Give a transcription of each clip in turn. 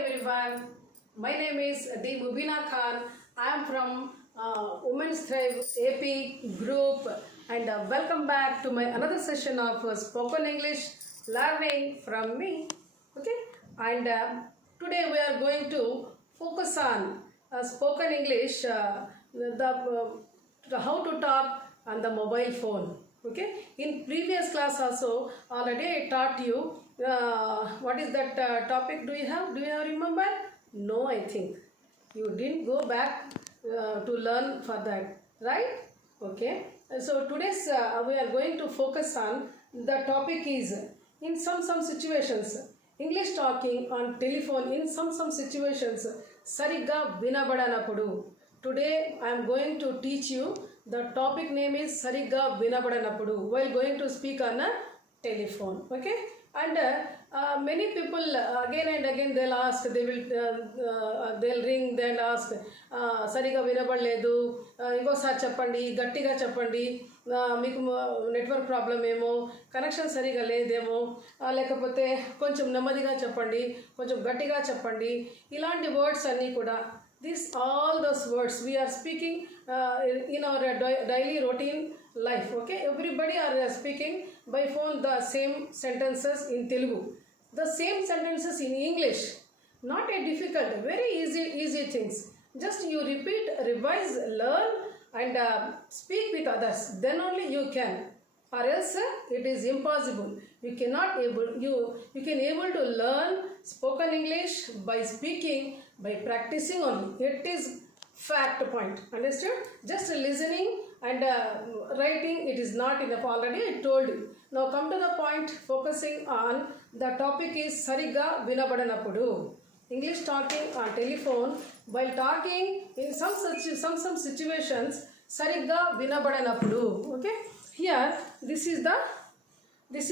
everyone. My name is D. Mubina Khan. I am from Women's Thrive AP group and welcome back to my another session of spoken English learning from me. Okay, and today we are going to focus on spoken English, the how to talk on the mobile phone. Okay, in previous class also already I taught you what is that topic. Do you have remember? No, I think you didn't go back to learn for that, right? Okay, so today's we are going to focus on the topic is in some situations English talking on telephone in some situations సరిగ్గా వినబడనప్పుడు. Today I am going to teach you the topic name is సరిగ్గా వినబడనప్పుడు while going to speak on a telephone. Okay, and many people again and again they'll ask, they'll ring, they'll ask సరిగ్గా వినబడలేదు, ఇంకోసారి చెప్పండి, గట్టిగా చెప్పండి, మీకు network problem ఏమో, connection సరిగా లేదేమో, లేకపోతే కొంచెం నెమ్మదిగా చెప్పండి, కొంచెం గట్టిగా చెప్పండి, ఇలాంటి వర్డ్స్ అన్నీ కూడా all those words we are speaking in our daily routine life. Okay, everybody are speaking by phone the same sentences in Telugu, the same sentences in English. Not a difficult, very easy things. Just you repeat, revise, learn and speak with others, then only you can, or else it is impossible. You cannot you can able to learn spoken English by speaking, by practicing only. It is fact point, understood? Just listening and writing, it is not enough. Already I told you. Now come to the point, focusing on the topic is సరిగ్గా వినబడనప్పుడు. English talking on telephone while talking in some situations సరిగ్గా వినబడనప్పుడు. Okay, here this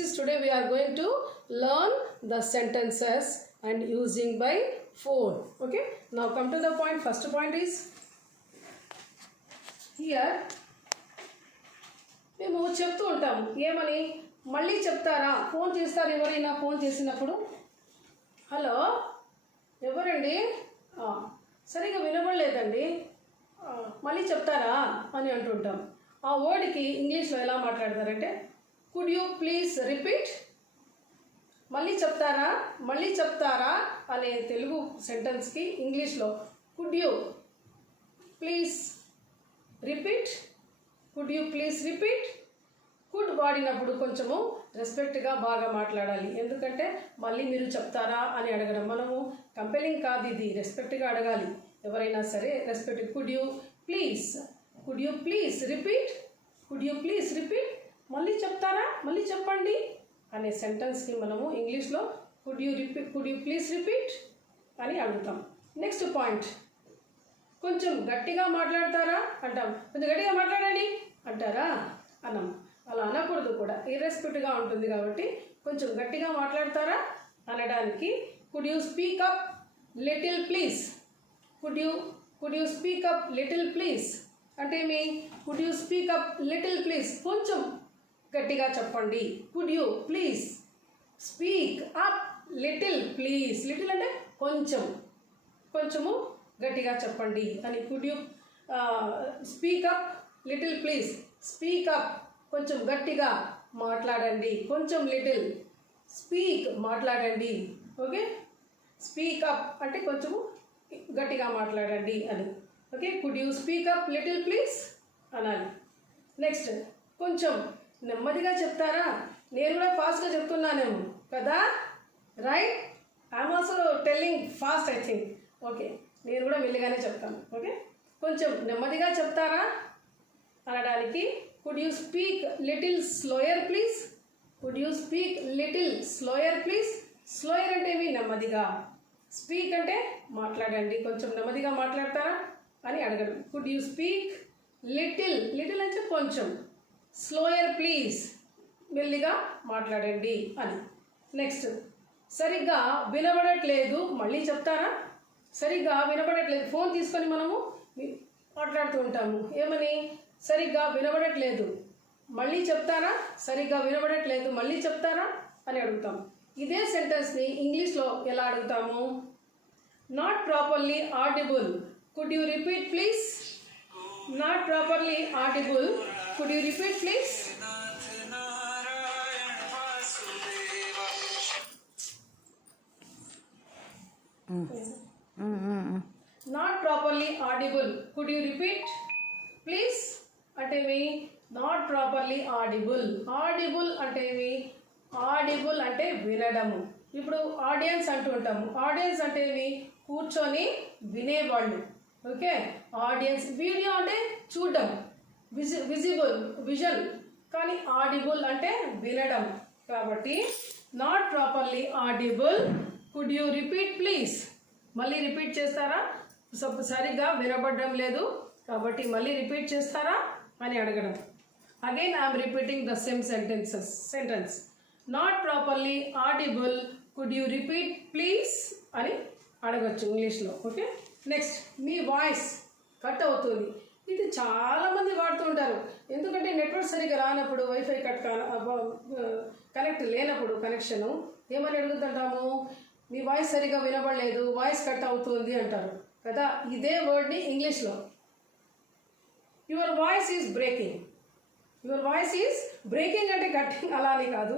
is today we are going to learn the sentences and using by phone. Okay, now come to the point. First point is here మేము చెప్తూ ఉంటాము ఏమని, మళ్ళీ చెప్తారా, phone చేస్తారు ఎవరైనా phone చేసినప్పుడు, హలో ఎవరండి, సరిగా వినబడలేదండి, మళ్ళీ చెప్తారా అని అంటుంటాం. ఆ వర్డ్కి ఇంగ్లీష్లో ఎలా మాట్లాడతారంటే కుడ్ యూ ప్లీజ్ రిపీట్. మళ్ళీ చెప్తారా అనే తెలుగు సెంటెన్స్కి ఇంగ్లీష్లో could you please repeat, could you please repeat. Could వాడినప్పుడు కొంచెము రెస్పెక్ట్గా బాగా మాట్లాడాలి, ఎందుకంటే మళ్ళీ మీరు చెప్తారా అని అడగడం మనము కంపెలింగ్ కాదు, ఇది రెస్పెక్ట్గా అడగాలి ఎవరైనా సరే, respect. Could you please repeat, could you please repeat, మళ్ళీ చెప్తారా, మళ్ళీ చెప్పండి అనే సెంటెన్స్కి మనము ఇంగ్లీష్లో కుడ్ యూ ప్లీజ్ రిపీట్ అని అడుగుతాం. నెక్స్ట్ పాయింట్, కొంచెం గట్టిగా మాట్లాడతారా అంటాం, కొంచెం గట్టిగా మాట్లాడండి అంటారా అన్నాం. అలా అనకూడదు కూడా, ఇర్రెస్పెక్ట్గా ఉంటుంది కాబట్టి కొంచెం గట్టిగా మాట్లాడతారా అనడానికి could you speak up little please, could you speak up little please అంటే ఏమి, could you speak up little please, కొంచెం గట్టిగా చెప్పండి. Could you please speak up little please, little అంటే కొంచెము గట్టిగా చెప్పండి అని. Could you speak up little please, speak up కొంచెం గట్టిగా మాట్లాడండి, కొంచెం లిటిల్, స్పీక్ మాట్లాడండి. ఓకే, స్పీక్ అప్ అంటే కొంచెము గట్టిగా మాట్లాడండి అని. Okay, could you speak up little please అనాలి. నెక్స్ట్, కొంచెం నెమ్మదిగా చెప్తారా, నేను కూడా ఫాస్ట్గా చెప్తున్నానేమో కదా, right? I'm also telling fast I think. Okay, నేను కూడా మెల్లిగానే చెప్తాను. ఓకే, కొంచెం నెమ్మదిగా చెప్తారా అనడానికి could you speak little slower please, could you speak little slower please. Slower అంటే ఏమి, నెమ్మదిగా, స్పీక్ అంటే మాట్లాడండి, కొంచెం నెమ్మదిగా మాట్లాడతారా అని అడగడం. కుడ్ యూ స్పీక్ లిటిల్ అంటే కొంచెం, స్లోయర్ ప్లీజ్ మెల్లిగా మాట్లాడండి అని. నెక్స్ట్, సరిగ్గా వినబడట్లేదు, మళ్ళీ చెప్తారా. సరిగ్గా వినబడట్లేదు, ఫోన్ తీసుకొని మనము మాట్లాడుతూ ఉంటాము ఏమని, సరిగ్గా వినబడట్లేదు మళ్ళీ చెప్తారా, సరిగ్గా వినబడట్లేదు మళ్ళీ చెప్తారా అని అడుగుతాం. ఇదే సెంటెన్స్ని ఇంగ్లీష్లో ఎలా అడుగుతాము, Not properly audible. Could you repeat please? Not properly audible. Could you repeat please? Not properly audible. Could you repeat please? అంటే me not properly audible. Audible అంటే మీ ఆడిబుల్ అంటే వినడము. ఇప్పుడు ఆడియన్స్ అంటూ ఉంటాము. ఆడియన్స్ అంటే మీ కూర్చొని వినేవాళ్ళు. Okay, audience. వీడియో అంటే చూడడం, విజిబుల్ విజువల్. కానీ ఆడిబుల్ అంటే వినడం. కాబట్టి not properly audible. Could you repeat please? మళ్ళీ రిపీట్ చేస్తారా? సరిగ్గా వినబడడం లేదు కాబట్టి మళ్ళీ రిపీట్ చేస్తారా అని అడగడం. Again I'm repeating the same sentence. Not properly audible. Could you repeat please అని అడగచ్చు ఇంగ్లీష్లో. ఓకే, నెక్స్ట్ మీ వాయిస్ కట్ అవుతుంది. ఇది చాలామంది వాడుతూ ఉంటారు. ఎందుకంటే నెట్వర్క్ సరిగ్గా రానప్పుడు, వైఫై కనెక్ట్ లేనప్పుడు కనెక్షను ఏమని అడుగుతుంటాము? మీ వాయిస్ సరిగ్గా వినబడలేదు, వాయిస్ కట్ అవుతుంది అంటారు కదా. ఇదే వర్డ్ని ఇంగ్లీష్లో your voice is breaking. Your voice is breaking అంటే కట్టింగ్ అలా అని కాదు.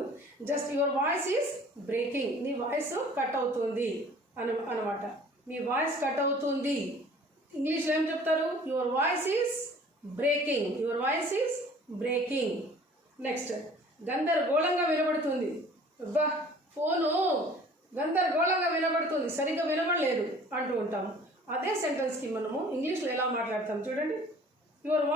Just your voice is breaking. నీ వాయిస్ కట్ అవుతుంది అనమాట. మీ వాయిస్ కట్ అవుతుంది. ఇంగ్లీష్లో ఏం చెప్తారు? Your voice is breaking. Your voice is breaking. Next, గందరగోళంగా వినబడుతుంది. అబ్బా, ఫోను గందరగోళంగా వినబడుతుంది, సరిగ్గా వినబడలేదు అంటూ ఉంటాము. అదే సెంటెన్స్కి మనము ఇంగ్లీష్లో ఎలా మాట్లాడతాం చూడండి. యువర్